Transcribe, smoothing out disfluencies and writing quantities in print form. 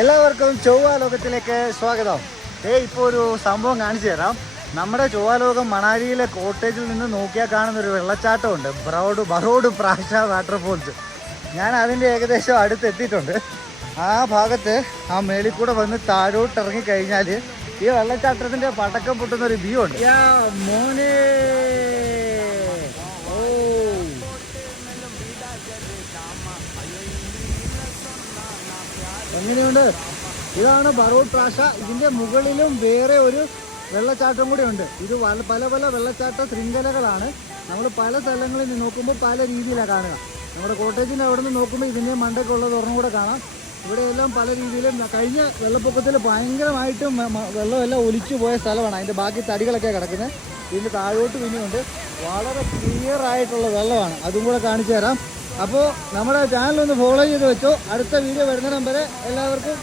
എല്ലാവർക്കും ചൊവ്വാലോകത്തിലേക്ക് സ്വാഗതം. ഇപ്പോൾ ഒരു സംഭവം കാണിച്ചു തരാം. നമ്മുടെ ചൊവ്വാലോകം മണാലിയിലെ കോട്ടേജിൽ നിന്ന് നോക്കിയാൽ കാണുന്ന ഒരു വെള്ളച്ചാട്ടമുണ്ട്, ബറോഡ് പ്രാഷ വാട്ടർഫോൾസ്. ഞാൻ അതിൻ്റെ ഏകദേശം അടുത്തെത്തിയിട്ടുണ്ട്. ആ ഭാഗത്ത് ആ മേളിൽ കൂടെ വന്ന് താഴോട്ട് ഇറങ്ങിക്കഴിഞ്ഞാൽ ഈ വെള്ളച്ചാട്ടത്തിൻ്റെ പടക്കം പൊട്ടുന്ന ഒരു വ്യൂ ഉണ്ട്. മോനെ എങ്ങനെയുണ്ട്? ഇതാണ് ബറോഡ് പ്രാഷ. ഇതിൻ്റെ മുകളിലും വേറെ ഒരു വെള്ളച്ചാട്ടം കൂടെ ഉണ്ട്. ഇത് പല പല വെള്ളച്ചാട്ട ശൃംഖലകളാണ്. നമ്മൾ പല സ്ഥലങ്ങളിൽ നിന്ന് നോക്കുമ്പോൾ പല രീതിയിലാണ് കാണുക. നമ്മുടെ കോട്ടേജിൻ്റെ അവിടെ നിന്ന് നോക്കുമ്പോൾ ഇതിൻ്റെ മണ്ടയ്ക്കുള്ളത് ഒരെണ്ണം കൂടെ കാണാം. ഇവിടെയെല്ലാം പല രീതിയിലും കഴിഞ്ഞ വെള്ളപ്പൊക്കത്തിൽ ഭയങ്കരമായിട്ടും വെള്ളമെല്ലാം ഒലിച്ചു പോയ സ്ഥലമാണ്. അതിൻ്റെ ബാക്കി തടികളൊക്കെ കിടക്കുന്നത്. ഇതിൻ്റെ താഴോട്ട് പിന്നെയുണ്ട്. വളരെ ക്ലിയർ ആയിട്ടുള്ള വെള്ളമാണ്. അതും കൂടെ കാണിച്ചു തരാം. അപ്പോൾ നമ്മുടെ ചാനലൊന്ന് ഫോളോ ചെയ്ത് വെച്ചോ. അടുത്ത വീഡിയോ വരുന്നിടം വരെ എല്ലാവർക്കും